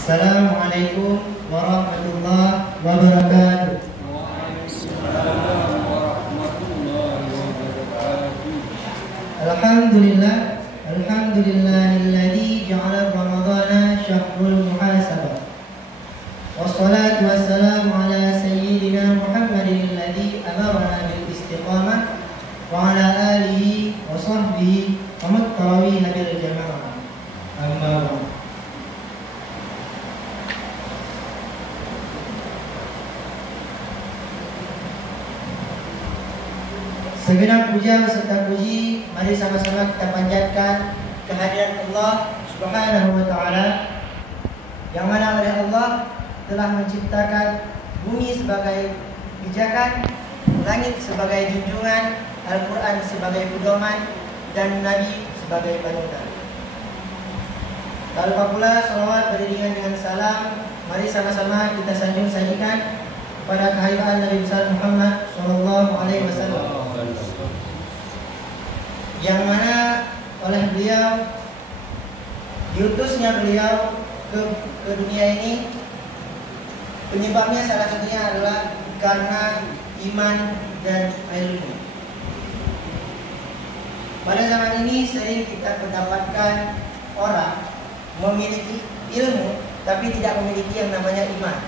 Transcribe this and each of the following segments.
Assalamualaikum warahmatullahi wabarakatuh. Alhamdulillah, alhamdulillahilladzi ja'ala ramadhana syahrul muhasabah. Wassalatu wassalamu ala sayyidina Muhammadin alladzi amarna bil istiqamah wa ala alihi wa sahbihi wa man tarawih bil jamaah. Amma ba'd. Segenap puja beserta puji, mari sama-sama kita panjatkan kehadiran Allah Subhanahu wa Ta'ala, yang mana oleh Allah telah menciptakan bumi sebagai pijakan, langit sebagai junjungan, Al-Quran sebagai pedoman, dan Nabi sebagai panutan. Tak lupa pula salawat beriringan dengan salam, mari sama-sama kita sajikan kepada kehayaan Nabi besar Muhammad Sallallahu Alaihi Wasallam, yang mana oleh beliau, diutusnya beliau ke dunia ini, penyebabnya salah satunya adalah karena iman dan ilmu. Pada zaman ini sering kita mendapatkan orang memiliki ilmu tapi tidak memiliki yang namanya iman.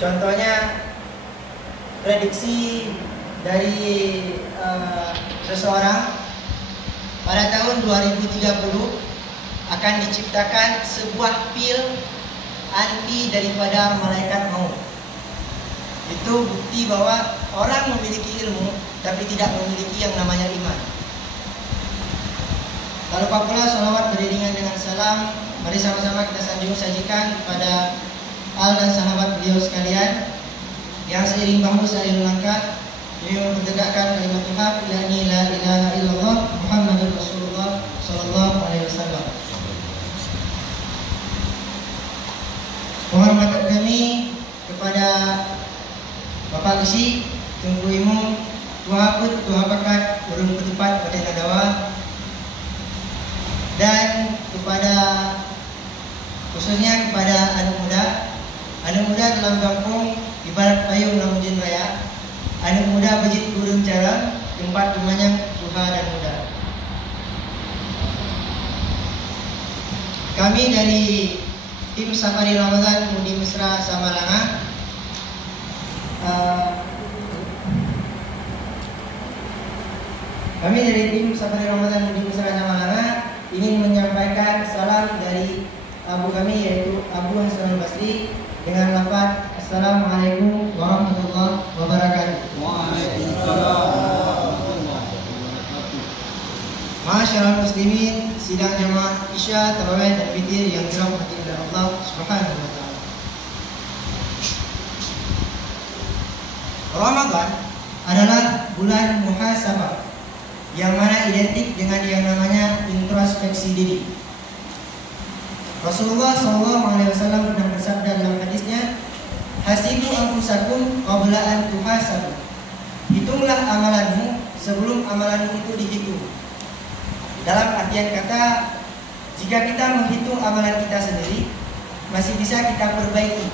Contohnya, prediksi dari seseorang pada tahun 2030 akan diciptakan sebuah pil anti daripada malaikat maut. Itu bukti bahwa orang memiliki ilmu tapi tidak memiliki yang namanya iman. Tak lupa pula salawat beriringan dengan salam, mari sama-sama kita sajikan kepada al dan sahabat beliau sekalian, yang seiring bahu seiring langkah demi menegakkan kalimat hak, yakni la ilaha illallah Muhammadur Rasulullah sallallahu alaihi wasallam. Penghormatan kami kepada Bapak Lisi, Tunggu Imum, Tua Aput, Tua Pakat, Urung Ketupat, Badan Nadawa, dan kepada khususnya kepada anak muda dalam kampung ibarat payung dalam hujan raya, anak muda bejit gurun jalan, tempat rumahnya duha dan muda. Kami dari tim Safari Ramadan Mudi Mesra Samalanga ingin menyampaikan salam dari abu kami, yaitu Abu Hasan Al-Basri, dengan lafaz Assalamualaikum warahmatullahi wabarakatuh. Waalaikumsalam. Masyaallah muslimin, sidang jamaah Isya, Tarawih dan Witir yang dirahmati oleh Allah Subhanahu wa Ta'ala. Ramadan adalah bulan muhasabah, yang mana identik dengan yang namanya introspeksi diri. Rasulullah SAW pernah bersabda dalam hadisnya, hasibu anfusakum qabla an tuhasabu. Hitunglah amalanmu sebelum amalanmu itu dihitung. Dalam artian kata, jika kita menghitung amalan kita sendiri, masih bisa kita perbaiki.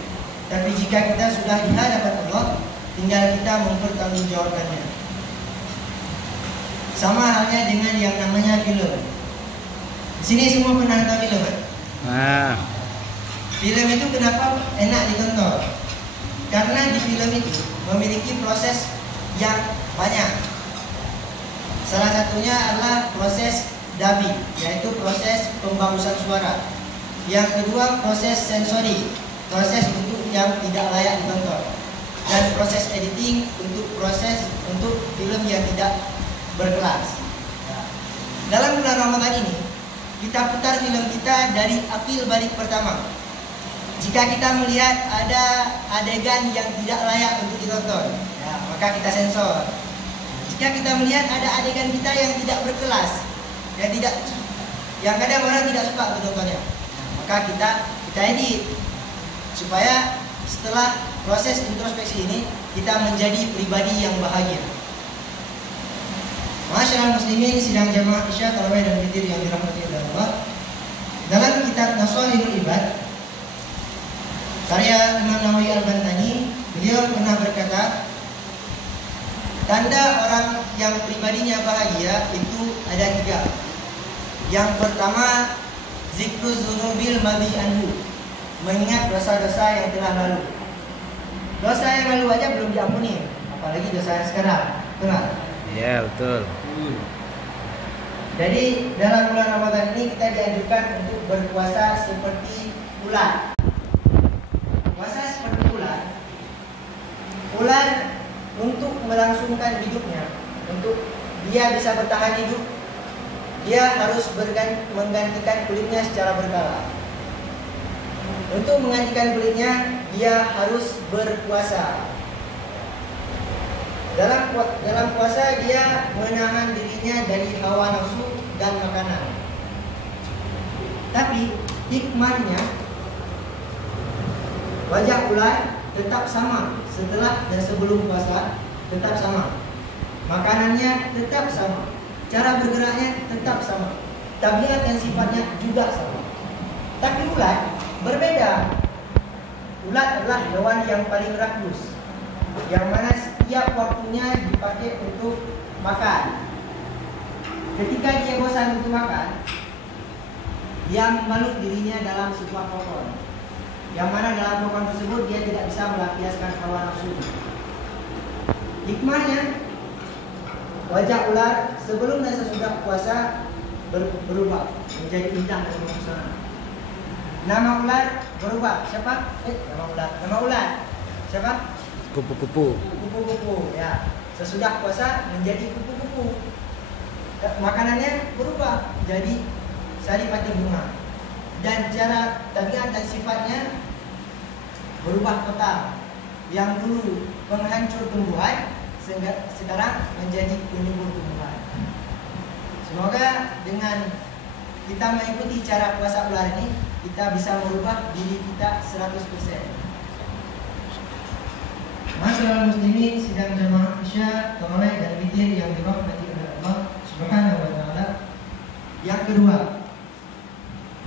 Tapi jika kita sudah di hadapan Allah, tinggal kita mempertanggungjawabkannya. Sama halnya dengan yang namanya film. Di sini semua pernah nonton film kan? Film itu kenapa enak ditonton? Karena di film itu memiliki proses yang banyak. Salah satunya adalah proses dubbing, yaitu proses pembagusan suara. Yang kedua, proses sensori, proses untuk yang tidak layak ditonton. Dan proses editing untuk film yang tidak berkelas. Dalam bulan Ramadan ini, kita putar film kita dari akil balik pertama. Jika kita melihat ada adegan yang tidak layak untuk ditonton, maka kita sensor. Jika kita melihat ada adegan kita yang tidak berkelas, yang kadang orang tidak suka menontonnya, maka kita edit supaya setelah proses introspeksi ini kita menjadi pribadi yang bahagia. Masyaallah muslimin, sidang jamaah Isya, Tarawih dan Witir yang dirahmati oleh Allah. Dalam kitab Nasalihul Ibad Karya Imam Nawawi Al-Bantani, beliau pernah berkata, tanda orang yang pribadinya bahagia itu ada 3. Yang pertama, zikru dzunubil madhi anhu, mengingat dosa-dosa yang telah lalu. Dosa yang lalu aja belum diampuni, apalagi dosa yang sekarang. Benar? Iya, betul. Jadi dalam bulan Ramadan ini kita dianjurkan untuk berpuasa seperti ular. Puasa seperti ular. Ular untuk melangsungkan hidupnya, untuk dia bisa bertahan hidup, dia harus menggantikan kulitnya secara berkala. Untuk menggantikan kulitnya, dia harus berpuasa. Dalam puasa dia menahan dirinya dari hawa nafsu dan makanan. Tapi hikmahnya, wajah ular tetap sama setelah dan sebelum puasa, tetap sama. Makanannya tetap sama, cara bergeraknya tetap sama, tabiat dan sifatnya juga sama. Tapi ular berbeda. Ular adalah hewan yang paling rakus, yang mana setiap waktunya dipakai untuk makan. Ketika dia bosan untuk makan, dia memeluk dirinya dalam sebuah pohon, yang mana dalam pohon tersebut dia tidak bisa melampiaskan hawa nafsu. Hikmahnya, wajah ular sebelum dan sesudah puasa berubah menjadi indah dan mempesona. Nama ular berubah. Siapa? Nama ular. Siapa? Kupu-kupu. Kupu-kupu. Ya. Sesudah puasa menjadi kupu-kupu. Makanannya berubah jadi saripati bunga. Dan cara tabiat dan sifatnya berubah total. Yang dulu penghancur tumbuhan, sekarang menjadi penyubur tumbuhan. Semoga dengan kita mengikuti cara puasa ular ini, kita bisa merubah diri kita 100%. Masyaallah muslimin sidang jamaah Isya, tarawih dan witir yang dirahmati oleh Allah Subhanahu wa taala.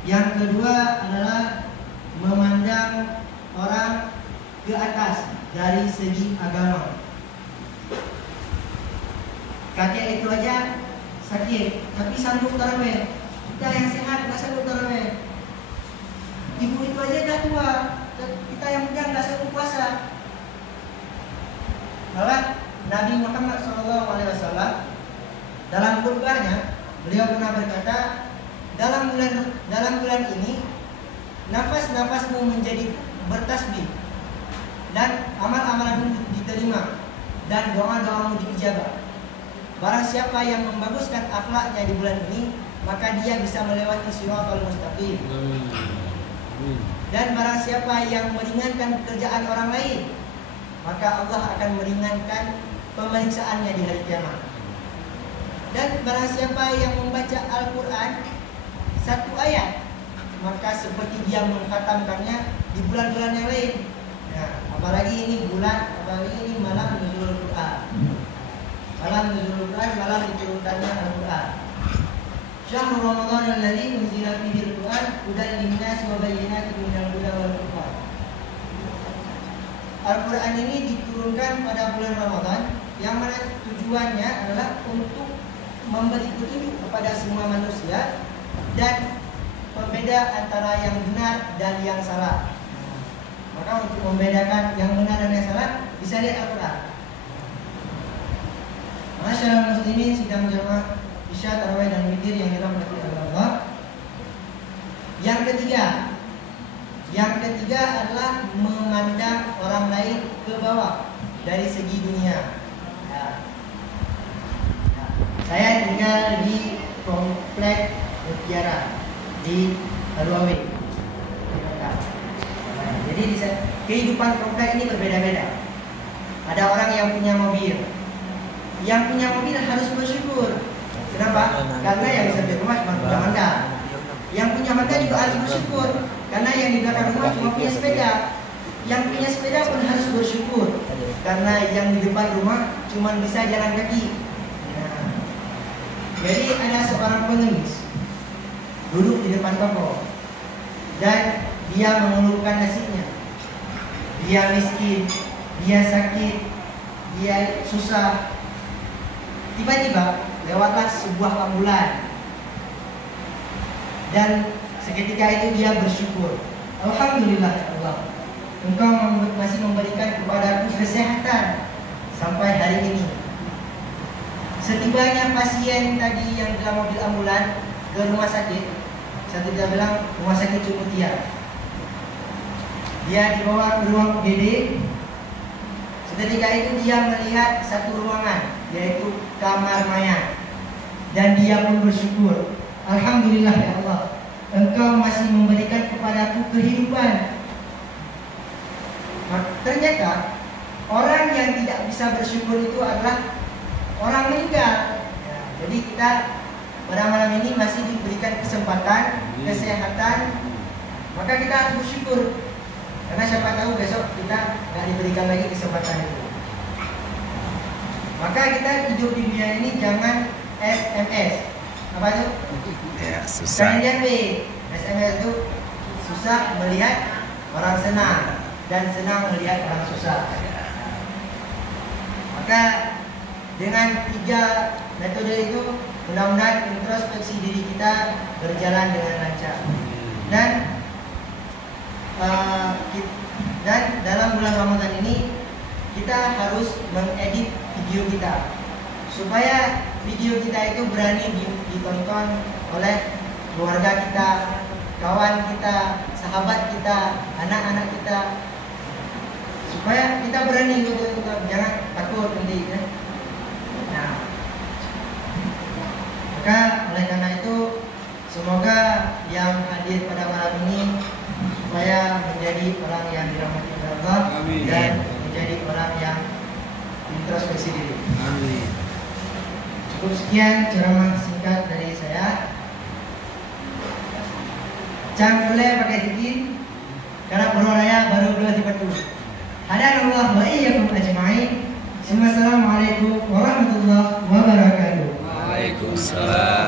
Yang kedua adalah memandang orang ke atas dari segi agama. Kakek itu aja sakit, tapi sanggup tarawih. Kita yang sehat nggak sanggup tarawih. Ibu itu aja dah tua, kita yang muda nggak sanggup puasa. Malah Nabi Muhammad SAW dalam khutbahnya beliau pernah berkata, dalam bulan ini nafas-nafasmu menjadi bertasbih dan amal-amalanmu diterima dan doa-doamu diijabah. Barang siapa yang membaguskan akhlaknya di bulan ini, maka dia bisa melewati shiratal mustaqim. Dan barang siapa yang meringankan pekerjaan orang lain, maka Allah akan meringankan pemeriksaannya di hari kiamat. Dan barang siapa yang membaca Al-Quran 1 ayat, maka seperti dia mengkhatamkannya di bulan-bulan yang lain. Nah, apalagi ini malam nuzulul Quran. Malam nuzulul Quran, malam diturunkannya Al-Quran. Syahrul Ramadan alladzi unzila fihi al-Quran hudan lin-nasi wa bayyinatin minal huda wal furqan. Al-Quran ini diturunkan pada bulan Ramadan, yang mana tujuannya adalah untuk memberi petunjuk kepada semua manusia dan pembeda antara yang benar dan yang salah. Maka untuk membedakan yang benar dan yang salah, bisa lihat Al-Quran. Masyaallah muslimin sidang jamaah Isya, tarawih dan witir yang dirahmati Allah. Yang ketiga adalah memandang orang lain ke bawah dari segi dunia. Saya tinggal di komplek Mutiara di Haluawe. Jadi kehidupan komplek ini berbeda-beda. Ada orang yang punya mobil. Yang punya mobil harus bersyukur. Kenapa? Karena yang di samping rumah cuma punya Honda. Yang punya Honda juga harus bersyukur, karena yang di belakang rumah cuma punya sepeda. Yang punya sepeda pun harus bersyukur, karena yang di depan rumah cuma bisa jalan kaki. Nah, jadi ada seorang pengemis duduk di depan toko dan dia mengeluhkan nasibnya. dia miskin, dia sakit, dia susah. Tiba-tiba lewatlah sebuah ambulan, dan seketika itu dia bersyukur. Alhamdulillah ya Allah, Engkau masih memberikan kepadaku kesehatan sampai hari ini. Setibanya pasien tadi yang dalam mobil ambulan ke rumah sakit, satu dia bilang rumah sakit Cumutia. Dia dibawa ke ruang UGD. Seketika itu dia melihat satu ruangan, yaitu kamar mayat, dan dia pun bersyukur. Alhamdulillah ya Allah, Engkau masih memberikan kepadaku kehidupan. Ternyata orang yang tidak bisa bersyukur itu adalah orang meninggal. Ya, jadi kita pada malam ini masih diberikan kesempatan, kesehatan, maka kita harus bersyukur. Karena siapa tahu besok kita nggak diberikan lagi kesempatan itu. Maka kita hidup di dunia ini jangan SMS. Apa itu? Ya, susah. Kalian SMS itu susah melihat orang senang dan senang melihat orang susah. Maka dengan 3 metode itu mudah-mudahan introspeksi diri kita berjalan dengan lancar. Dan dalam bulan Ramadan ini kita harus mengedit video kita supaya video kita itu berani ditonton oleh keluarga kita, kawan kita, sahabat kita, anak-anak kita, supaya kita berani untuk jangan takut nanti ya. Nah, maka oleh karena itu semoga yang hadir pada malam ini supaya menjadi orang yang dirahmati oleh Allah. Amin. Dan menjadi orang yang introspeksi diri. Amin. Cukup sekian ceramah singkat dari saya. Jangan boleh pakai zikir karena raya baru 2.30. Hadanallah wa iyyakum ajma'in. Assalamualaikum warahmatullahi wabarakatuh. Waalaikumsalam.